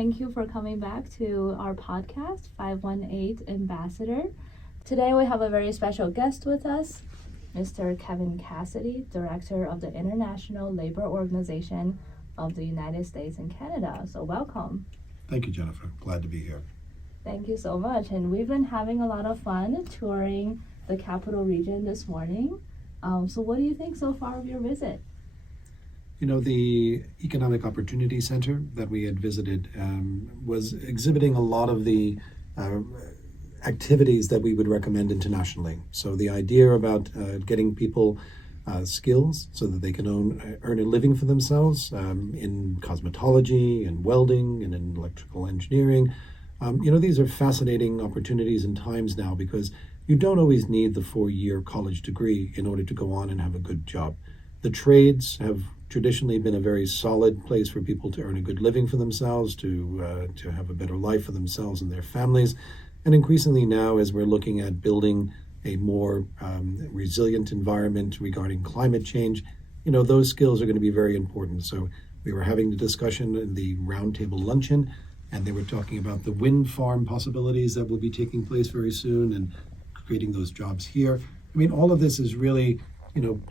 Thank you for coming back to our podcast, 518 Ambassador. Today we have a very special guest with us, Mr. Kevin Cassidy, Director of the International Labor Organization of the United States and Canada. So welcome. Thank you, Jennifer. Glad to be here. Thank you so much. And we've been having a lot of fun touring the capital region this morning. So what do you think so far of your visit? You know, the Economic Opportunity Center that we had visited was exhibiting a lot of the activities that we would recommend internationally. So the idea about getting people skills so that they can earn a living for themselves in cosmetology and welding and in electrical engineering. These are fascinating opportunities and times now because you don't always need the 4-year college degree in order to go on and have a good job. The trades have traditionally been a very solid place for people to earn a good living for themselves, to have a better life for themselves and their families. And increasingly now, as we're looking at building a more resilient environment regarding climate change, those skills are going to be very important. So we were having the discussion in the roundtable luncheon, and they were talking about the wind farm possibilities that will be taking place very soon and creating those jobs here. I mean, all of this is really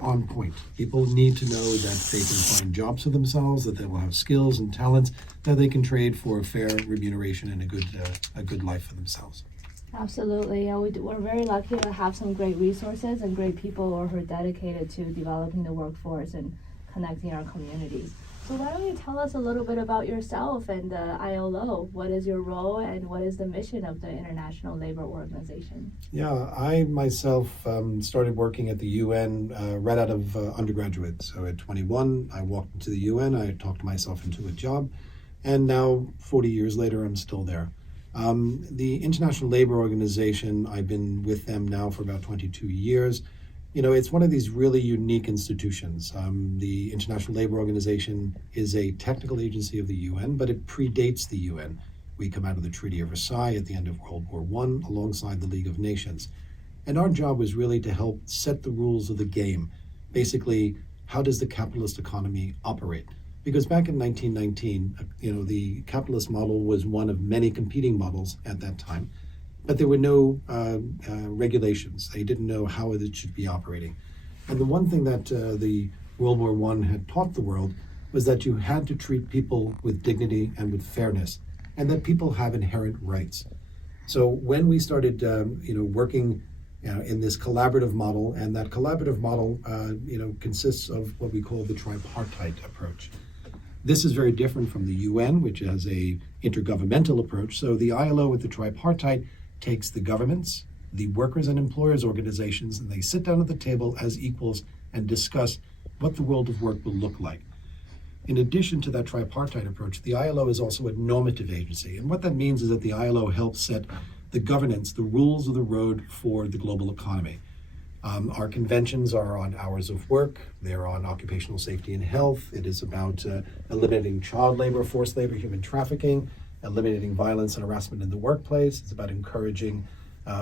on point. People need to know that they can find jobs for themselves, that they will have skills and talents that they can trade for a fair remuneration and a good life for themselves. Absolutely. Yeah, we're very lucky to have some great resources and great people who are dedicated to developing the workforce and connecting our communities. So why don't you tell us a little bit about yourself and the ILO? What is your role and what is the mission of the International Labor Organization? Yeah, I myself started working at the UN right out of undergraduate. So at 21, I walked into the UN, I talked myself into a job, and now 40 years later, I'm still there. The International Labor Organization, I've been with them now for about 22 years. It's one of these really unique institutions. The International Labor Organization is a technical agency of the UN, but it predates the UN. We come out of the Treaty of Versailles at the end of World War I alongside the League of Nations. And our job was really to help set the rules of the game. Basically, how does the capitalist economy operate? Because back in 1919, the capitalist model was one of many competing models at that time. But there were no regulations. They didn't know how it should be operating. And the one thing that the World War I had taught the world was that you had to treat people with dignity and with fairness, and that people have inherent rights. So when we started, working in this collaborative model, and that collaborative model, consists of what we call the tripartite approach. This is very different from the UN, which has a intergovernmental approach. So the ILO with the tripartite takes the governments, the workers and employers organizations, and they sit down at the table as equals and discuss what the world of work will look like. In addition to that tripartite approach, the ILO is also a normative agency. And what that means is that the ILO helps set the governance, the rules of the road for the global economy. Our conventions are on hours of work. They're on occupational safety and health. It is about eliminating child labor, forced labor, human trafficking, eliminating violence and harassment in the workplace. It's about encouraging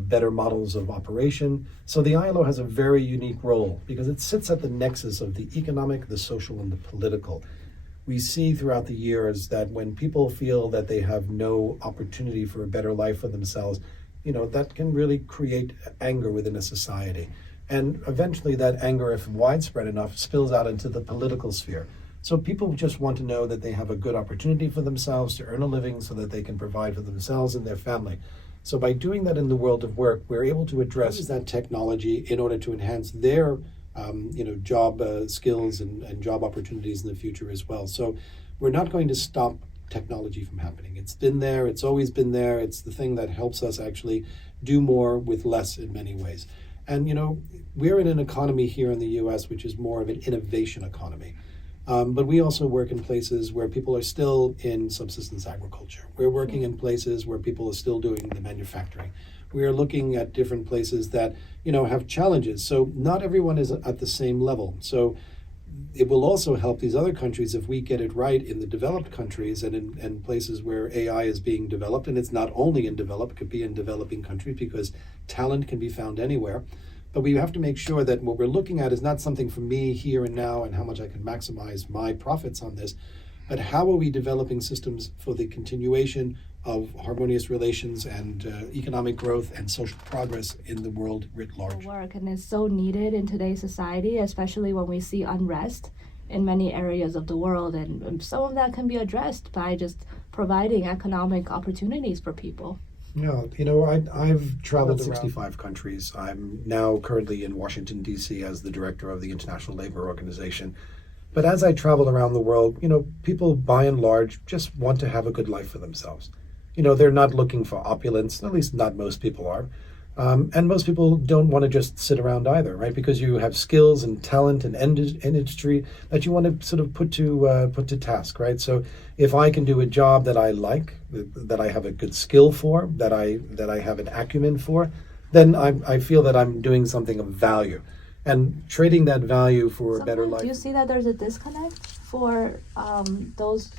better models of operation. So the ILO has a very unique role because it sits at the nexus of the economic, the social, and the political. We see throughout the years that when people feel that they have no opportunity for a better life for themselves, that can really create anger within a society. And eventually that anger, if widespread enough, spills out into the political sphere. So people just want to know that they have a good opportunity for themselves to earn a living so that they can provide for themselves and their family. So by doing that in the world of work, we're able to address that technology in order to enhance their job skills and job opportunities in the future as well. So we're not going to stop technology from happening. It's been there, it's always been there. It's the thing that helps us actually do more with less in many ways. And we're in an economy here in the US which is more of an innovation economy. But we also work in places where people are still in subsistence agriculture. We're working in places where people are still doing the manufacturing. We are looking at different places that, have challenges. So not everyone is at the same level. So it will also help these other countries if we get it right in the developed countries and in places where AI is being developed. And it's not only in developed, it could be in developing countries because talent can be found anywhere. But we have to make sure that what we're looking at is not something for me here and now and how much I can maximize my profits on this, but how are we developing systems for the continuation of harmonious relations and economic growth and social progress in the world writ large? Work, and it's so needed in today's society, especially when we see unrest in many areas of the world, and some of that can be addressed by just providing economic opportunities for people. Yeah, I've traveled 65 countries. I'm now currently in Washington, D.C. as the director of the International Labor Organization. But as I travel around the world, people by and large just want to have a good life for themselves. They're not looking for opulence, at least not most people are. And most people don't want to just sit around either, right? Because you have skills and talent and industry that you want to sort of put to task, right? So if I can do a job that I like, that I have a good skill for, that I have an acumen for, then I feel that I'm doing something of value, and trading that value for a better life. Do you see that there's a disconnect for those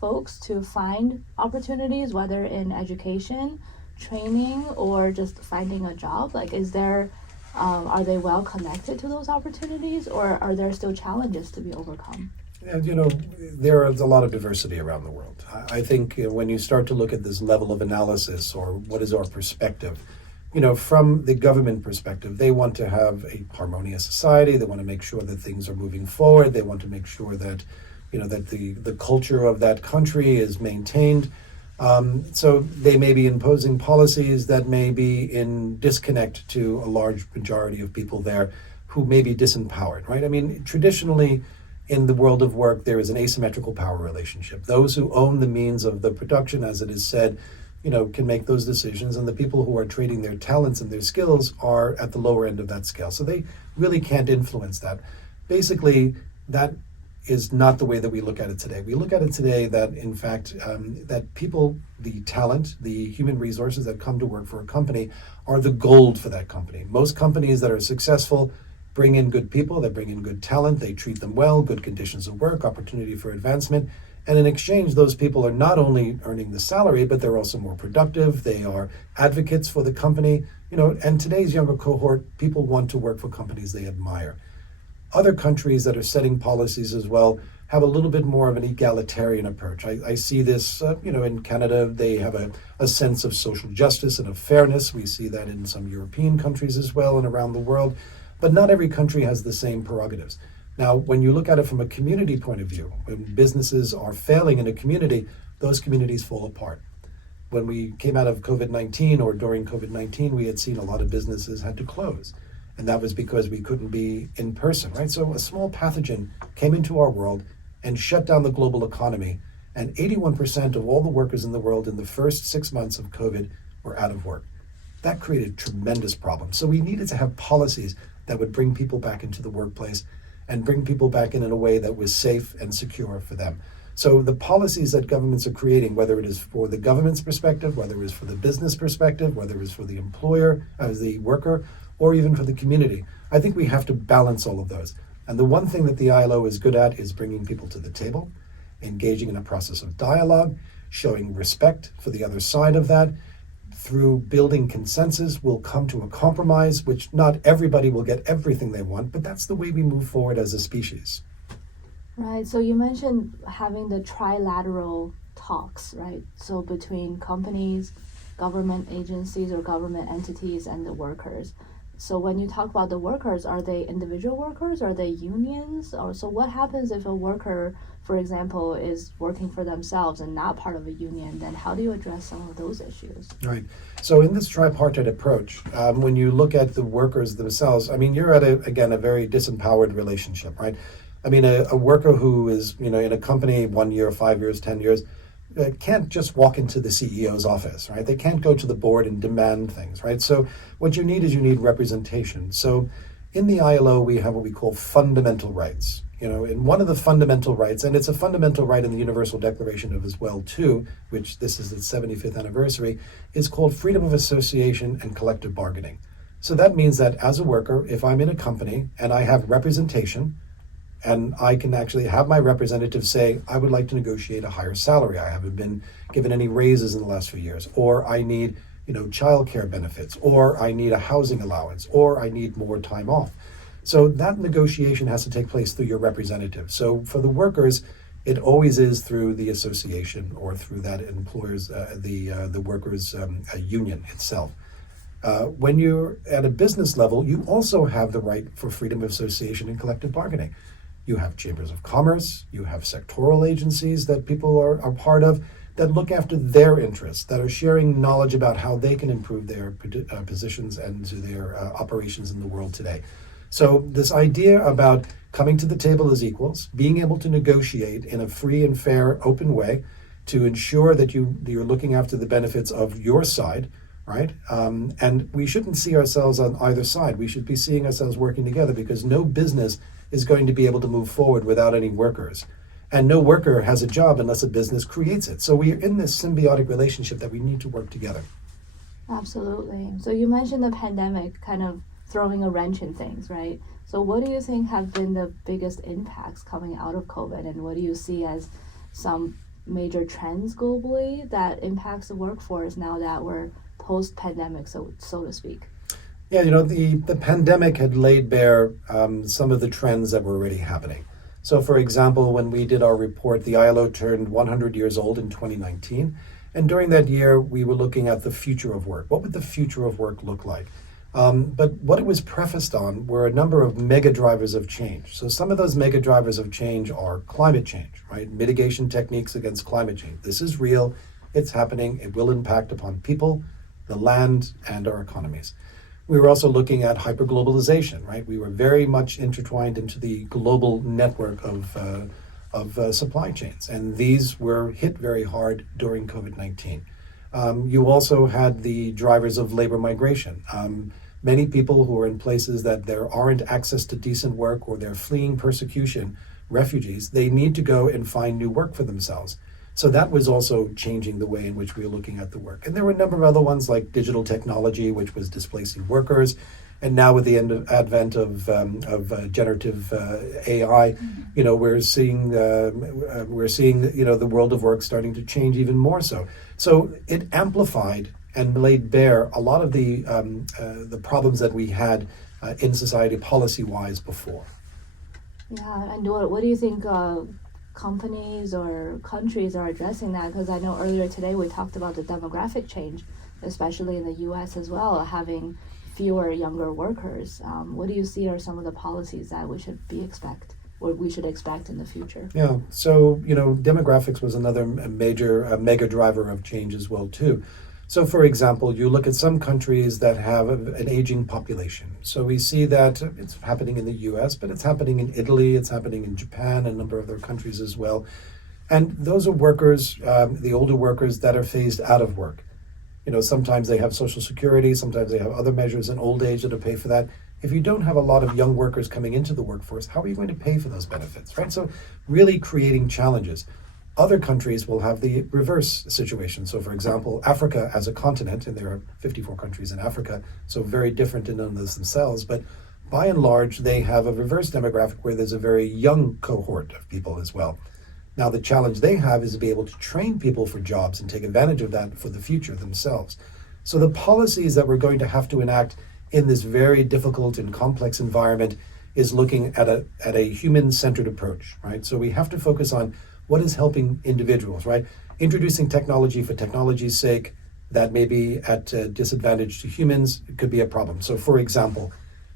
folks to find opportunities, whether in education, training, or just finding a job? Like, are they well connected to those opportunities, or are there still challenges to be overcome? There is a lot of diversity around the world. I think when you start to look at this level of analysis, or what is our perspective, from the government perspective, they want to have a harmonious society. They want to make sure that things are moving forward. They want to make sure that, that the culture of that country is maintained. So they may be imposing policies that may be in disconnect to a large majority of people there who may be disempowered, right? I mean, traditionally in the world of work, there is an asymmetrical power relationship. Those who own the means of the production, as it is said, can make those decisions, and the people who are trading their talents and their skills are at the lower end of that scale. So they really can't influence that. Basically, that is not the way that we look at it today. We look at it today that, in fact, that people, the talent, the human resources that come to work for a company are the gold for that company. Most companies that are successful bring in good people, they bring in good talent, they treat them well, good conditions of work, opportunity for advancement. And in exchange, those people are not only earning the salary, but they're also more productive. They are advocates for the company. And today's younger cohort, people want to work for companies they admire. Other countries that are setting policies as well have a little bit more of an egalitarian approach. I see this, in Canada, they have a sense of social justice and of fairness. We see that in some European countries as well and around the world. But not every country has the same prerogatives. Now, when you look at it from a community point of view, when businesses are failing in a community, those communities fall apart. When we came out of COVID-19, or during COVID-19, we had seen a lot of businesses had to close. And that was because we couldn't be in person, right? So a small pathogen came into our world and shut down the global economy. And 81% of all the workers in the world in the first 6 months of COVID were out of work. That created tremendous problems. So we needed to have policies that would bring people back into the workplace and bring people back in a way that was safe and secure for them. So the policies that governments are creating, whether it is for the government's perspective, whether it is for the business perspective, whether it is for the employer, as the worker, or even for the community, I think we have to balance all of those. And the one thing that the ILO is good at is bringing people to the table, engaging in a process of dialogue, showing respect for the other side of that. Through building consensus, we'll come to a compromise, which not everybody will get everything they want, but that's the way we move forward as a species. Right, so you mentioned having the trilateral talks, right? So between companies, government agencies or government entities, and the workers. So when you talk about the workers, are they individual workers? Are they unions? Or so what happens if a worker, for example, is working for themselves and not part of a union? Then how do you address some of those issues? Right. So in this tripartite approach, when you look at the workers themselves, I mean, you're at a very disempowered relationship, right? I mean, a worker who is, in a company 1 year, 5 years, 10 years, can't just walk into the CEO's office, right? They can't go to the board and demand things, right? So what you need representation. So in the ILO, we have what we call fundamental rights. And one of the fundamental rights, and it's a fundamental right in the Universal Declaration of as well too, which this is its 75th anniversary, is called freedom of association and collective bargaining. So that means that as a worker, if I'm in a company and I have representation, and I can actually have my representative say, I would like to negotiate a higher salary. I haven't been given any raises in the last few years, or I need, childcare benefits, or I need a housing allowance, or I need more time off. So that negotiation has to take place through your representative. So for the workers, it always is through the association or through that employer's, the workers' union itself. When you're at a business level, you also have the right for freedom of association and collective bargaining. You have chambers of commerce, you have sectoral agencies that people are part of that look after their interests, that are sharing knowledge about how they can improve their positions and to their operations in the world today. So this idea about coming to the table as equals, being able to negotiate in a free and fair, open way to ensure that you're looking after the benefits of your side, right? And we shouldn't see ourselves on either side. We should be seeing ourselves working together, because no business is going to be able to move forward without any workers. And no worker has a job unless a business creates it. So we are in this symbiotic relationship that we need to work together. Absolutely. So you mentioned the pandemic kind of throwing a wrench in things, right? So what do you think have been the biggest impacts coming out of COVID, and what do you see as some major trends globally that impacts the workforce now that we're post-pandemic, so to speak? Yeah, the pandemic had laid bare some of the trends that were already happening. So, for example, when we did our report, the ILO turned 100 years old in 2019. And during that year, we were looking at the future of work. What would the future of work look like? But what it was prefaced on were a number of mega drivers of change. So some of those mega drivers of change are climate change, right? Mitigation techniques against climate change. This is real. It's happening. It will impact upon people, the land, and our economies. We were also looking at hyperglobalization, right? We were very much intertwined into the global network of supply chains, and these were hit very hard during COVID-19. You also had the drivers of labor migration. Many people who are in places that there aren't access to decent work, or they're fleeing persecution, refugees, they need to go and find new work for themselves. So that was also changing the way in which we were looking at the work. And there were a number of other ones like digital technology, which was displacing workers. And now with the advent of generative AI, we're seeing the world of work starting to change even more so. So it amplified and laid bare a lot of the problems that we had in society policy-wise before. Yeah, and what do you think companies or countries are addressing that? Because I know earlier today we talked about the demographic change, especially in the U.S. as well, having fewer younger workers. What do you see are some of the policies that we should expect in the future? Yeah, so demographics was another mega driver of change as well too. So, for example, you look at some countries that have an aging population. So we see that it's happening in the U.S., but it's happening in Italy, it's happening in Japan, and a number of other countries as well. And those are workers, the older workers that are phased out of work. Sometimes they have Social Security, sometimes they have other measures in old age that'll pay for that. If you don't have a lot of young workers coming into the workforce, how are you going to pay for those benefits, right? So really creating challenges. Other countries will have the reverse situation. So, for example, Africa as a continent, and there are 54 countries in Africa, so very different in themselves, but by and large, they have a reverse demographic where there's a very young cohort of people as well. Now, the challenge they have is to be able to train people for jobs and take advantage of that for the future themselves. So the policies that we're going to have to enact in this very difficult and complex environment is looking at a human-centered approach, right? So we have to focus on what is helping individuals, right? Introducing technology for technology's sake that may be at disadvantage to humans, it could be a problem. So, for example,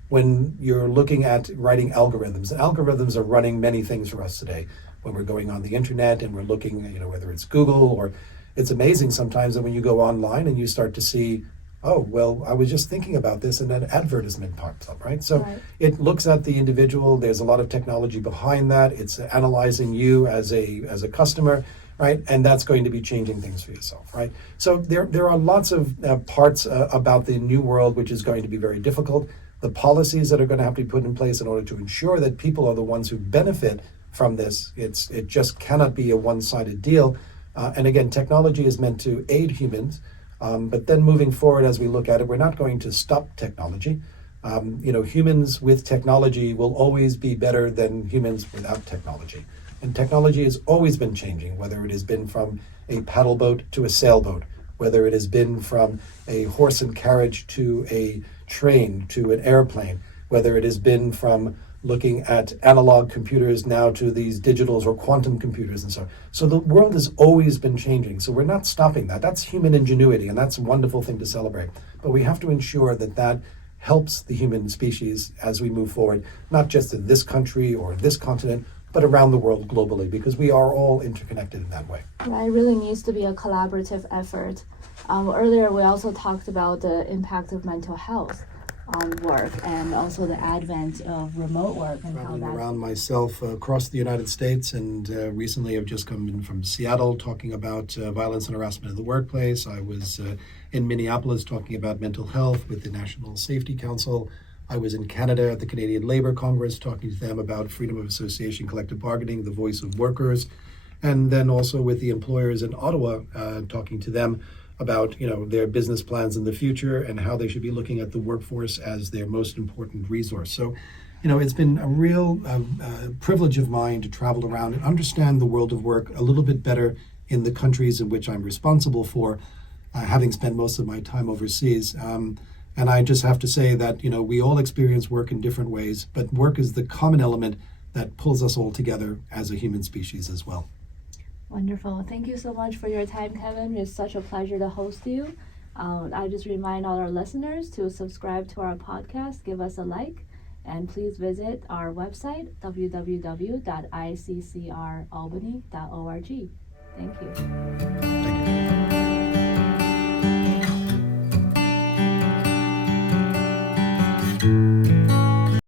when you're looking at writing algorithms are running many things for us today. When we're going on the internet and we're looking, whether it's Google, or it's amazing sometimes that when you go online and you start to see, oh, well, I was just thinking about this, and an advertisement pops up, right? So right. It looks at the individual. There's a lot of technology behind that. It's analyzing you as a customer, right? And that's going to be changing things for yourself, right? So there are lots of parts about the new world which is going to be very difficult. The policies that are going to have to be put in place in order to ensure that people are the ones who benefit from this. It just cannot be a one-sided deal. And again, technology is meant to aid humans. But then moving forward, as we look at it, we're not going to stop technology. Humans with technology will always be better than humans without technology. And technology has always been changing, whether it has been from a paddle boat to a sailboat, whether it has been from a horse and carriage to a train to an airplane, whether it has been from looking at analog computers now to these digitals or quantum computers and so on. So the world has always been changing. So we're not stopping that. That's human ingenuity, and that's a wonderful thing to celebrate. But we have to ensure that that helps the human species as we move forward, not just in this country or this continent, but around the world globally, because we are all interconnected in that way. Yeah, it really needs to be a collaborative effort. Earlier, we also talked about the impact of mental health on work and also the advent of remote work and Traveling how that. around myself across the United States, and recently I've just come in from Seattle talking about violence and harassment in the workplace. I was in Minneapolis talking about mental health with the National Safety Council. I was in Canada at the Canadian Labour Congress talking to them about freedom of association, collective bargaining, the voice of workers, and then also with the employers in Ottawa talking to them about their business plans in the future and how they should be looking at the workforce as their most important resource. So, it's been a real privilege of mine to travel around and understand the world of work a little bit better in the countries in which I'm responsible for, having spent most of my time overseas. And I just have to say that, we all experience work in different ways, but work is the common element that pulls us all together as a human species as well. Wonderful. Thank you so much for your time, Kevin. It's such a pleasure to host you. I just remind all our listeners to subscribe to our podcast, give us a like, and please visit our website, www.iccralbany.org. Thank you. Thank you.